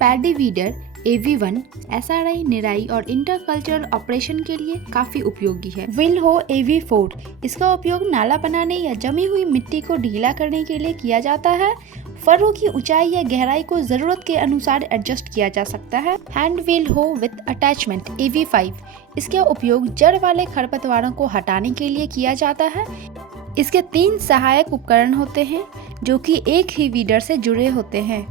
Paddy weeder AV1 SRI निराई और intercultural operation के लिए काफी उपयोगी है। विल हो AV4 इसका उपयोग नाला बनाने या जमी हुई मिट्टी को ढीला करने के लिए किया जाता है। फरों की ऊंचाई या गहराई को जरूरत के अनुसार एडजस्ट किया जा सकता है। हैंड व्हील हो विद अटैचमेंट AV5 इसका उपयोग जड़ वाले खरपतवारों को हटाने के लिए किया जाता है। इसके 3 सहायक उपकरण होते हैं जो कि एक ही वीडर से जुड़े होते हैं।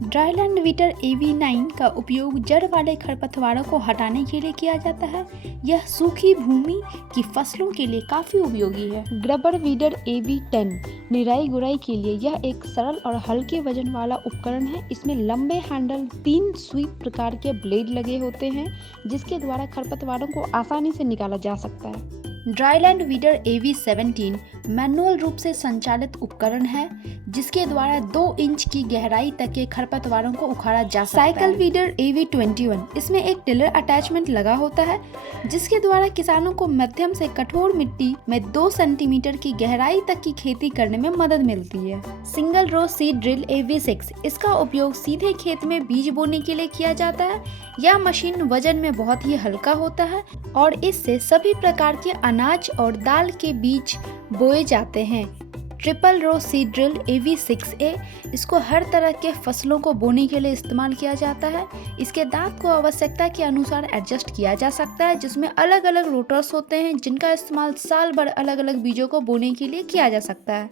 ड्राईलैंड वीडर AV9 का उपयोग जड़ वाले खरपतवारों को हटाने के लिए किया जाता है। यह सूखी भूमि की फसलों के लिए काफी उपयोगी है। ग्रबर वीडर AV10 निराई गुड़ाई के लिए यह एक सरल और हल्के वजन वाला उपकरण है। इसमें लंबे हैंडल 3 स्वीप प्रकार के ब्लेड लगे होते हैं जिसके द्वारा खरपतवारों को आसानी से निकाला जा सकता है। ड्राईलैंड वीडर AV17 मैनुअल रूप से संचालित उपकरण है जिसके द्वारा 2 इंच की गहराई तक के खरपतवारों को उखाड़ा जा सकता है। साइकिल वीडर AV21 इसमें एक टिलर अटैचमेंट लगा होता है जिसके द्वारा किसानों को मध्यम से कठोर मिट्टी में 2 सेंटीमीटर की गहराई तक की खेती करने में मदद मिलती है। Single row seed drill AV6 इसका उपयोग सीधे खेत में बीज बोने के लिए किया जाता है। यह मशीन वजन में बहुत ही हल्का होता है और इससे सभी प्रकार के अनाज और दाल के बीज बोए जाते हैं। ट्रिपल रो सीड ड्रिल AV6A इसको हर तरह के फसलों को बोने के लिए इस्तेमाल किया जाता है। इसके दांत को आवश्यकता के अनुसार एडजस्ट किया जा सकता है जिसमें अलग अलग रोटर्स होते हैं जिनका इस्तेमाल साल भर अलग अलग बीजों को बोने के लिए किया जा सकता है।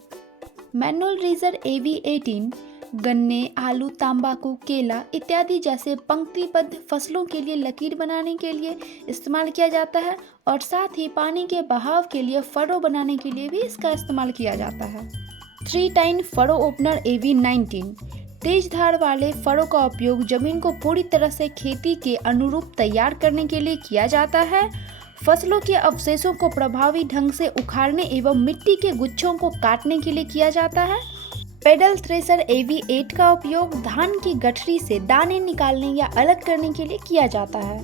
मैनुअल रीजर AV18 गन्ने, आलू, तंबाकू, केला इत्यादि जैसे पंक्तिबद्ध फसलों के लिए लकीर बनाने के लिए इस्तेमाल किया जाता है और साथ ही पानी के बहाव के लिए फरो बनाने के लिए भी इसका इस्तेमाल किया जाता है। 3 टाइन फरो ओपनर AV19 तेज धार वाले फरो का उपयोग जमीन को पूरी तरह से खेती के अनुरूप तैयार करने के लिए किया जाता है। फसलों के अवशेषों को प्रभावी ढंग से उखाड़ने एवं मिट्टी के गुच्छों को काटने के लिए किया जाता है। पेडल थ्रेसर AV8 का उपयोग धान की गठरी से दाने निकालने या अलग करने के लिए किया जाता है।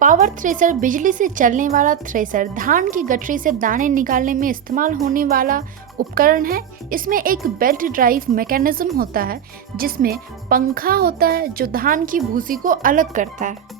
पावर थ्रेसर बिजली से चलने वाला थ्रेसर धान की गठरी से दाने निकालने में इस्तेमाल होने वाला उपकरण है। इसमें एक बेल्ट ड्राइव मैकेनिज्म होता है जिसमें पंखा होता है जो धान की भूसी को अलग करता है।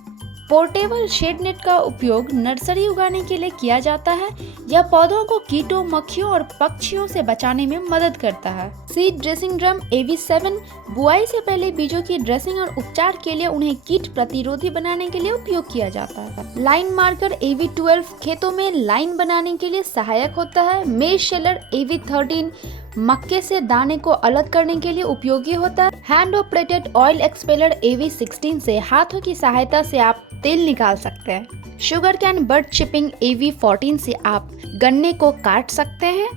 पोर्टेबल शेड नेट का उपयोग नर्सरी उगाने के लिए किया जाता है। यह पौधों को कीटों, मक्खियों और पक्षियों से बचाने में मदद करता है। सीड ड्रेसिंग ड्रम AV7 बुआई से पहले बीजों की ड्रेसिंग और उपचार के लिए उन्हें कीट प्रतिरोधी बनाने के लिए उपयोग किया जाता है। लाइन मार्कर AV12 खेतों में लाइन बनाने के लिए सहायक होता है। मेज शेलर AV13 मक्के से दाने को अलग करने के लिए उपयोगी होता है। Hand operated oil expeller AV16 से हाथों की सहायता से आप तेल निकाल सकते हैं। Sugar cane bird chipping AV14 से आप गन्ने को काट सकते हैं।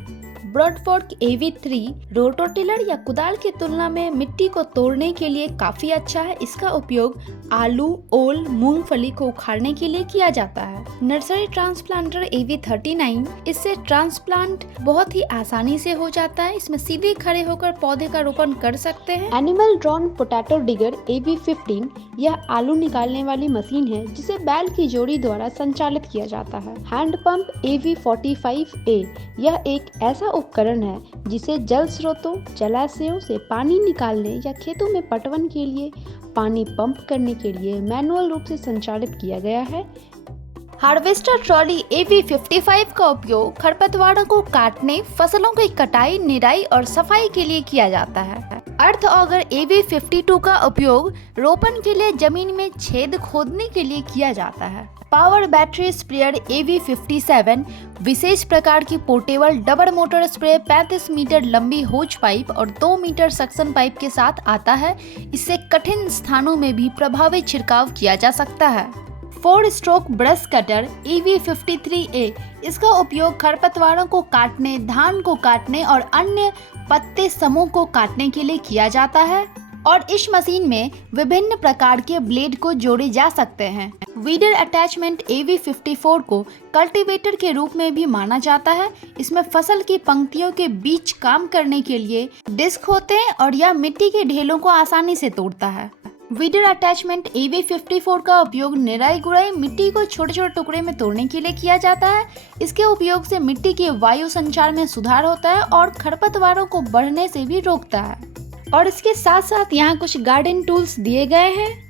ब्रॉड फोर्क AV3 रोटोटिलर या कुदाल की तुलना में मिट्टी को तोड़ने के लिए काफी अच्छा है। इसका उपयोग आलू, ओल, मूंगफली को उखाड़ने के लिए किया जाता है। नर्सरी ट्रांसप्लांटर AV39 इससे ट्रांसप्लांट बहुत ही आसानी से हो जाता है। इसमें सीधे खड़े होकर पौधे का रोपण कर सकते हैं। Animal drawn potato digger AV15 यह आलू निकालने वाली मशीन है जिसे बैल की जोड़ी द्वारा संचालित किया जाता है। हैंड पंप AV45A यह एक ऐसा उपकरण है जिसे जल स्रोतों, जलाशयों से पानी निकालने या खेतों में पटवन के लिए पानी पंप करने के लिए मैनुअल रूप से संचालित किया गया है। हार्वेस्टर ट्रॉली AV55 का उपयोग खरपतवारों को काटने, फसलों की कटाई, निराई और सफाई के लिए किया जाता है। अर्थ ऑगर AV52 का उपयोग रोपण के लिए जमीन में छेद खोदने के लिए किया जाता है। पावर बैटरी स्प्रेयर AV57 विशेष प्रकार की portable double motor spray 35 metre लंबी होज पाइप और 2 मीटर सक्शन पाइप के साथ आता है। इससे कठिन स्थानों में भी प्रभावी छिड़काव किया जा सकता है। 4 स्ट्रोक ब्रश कटर AV53A इसका उपयोग खरपतवारों को काटने, धान को काटने और अन्य पत्ते समूह को काटने के लिए किया जाता है और इस मशीन में विभिन्न प्रकार के ब्लेड को जोड़े जा सकते हैं। वीडर अटैचमेंट AV54 को कल्टीवेटर के रूप में भी माना जाता है। इसमें फसल की पंक्तियों के बीच काम करने के लिए डिस्क होते हैं और यह मिट्टी के ढेलों को आसानी से तोड़ता है। वीडर अटैचमेंट AV54 का उपयोग निराई गुड़ाई मिट्टी को छोटे छोटे टुकड़े में तोड़ने के लिए किया जाता है। इसके उपयोग से मिट्टी के वायु संचार में सुधार होता है और खरपतवारों को बढ़ने से भी रोकता है। और इसके साथ साथ यहाँ कुछ गार्डन टूल्स दिए गए हैं।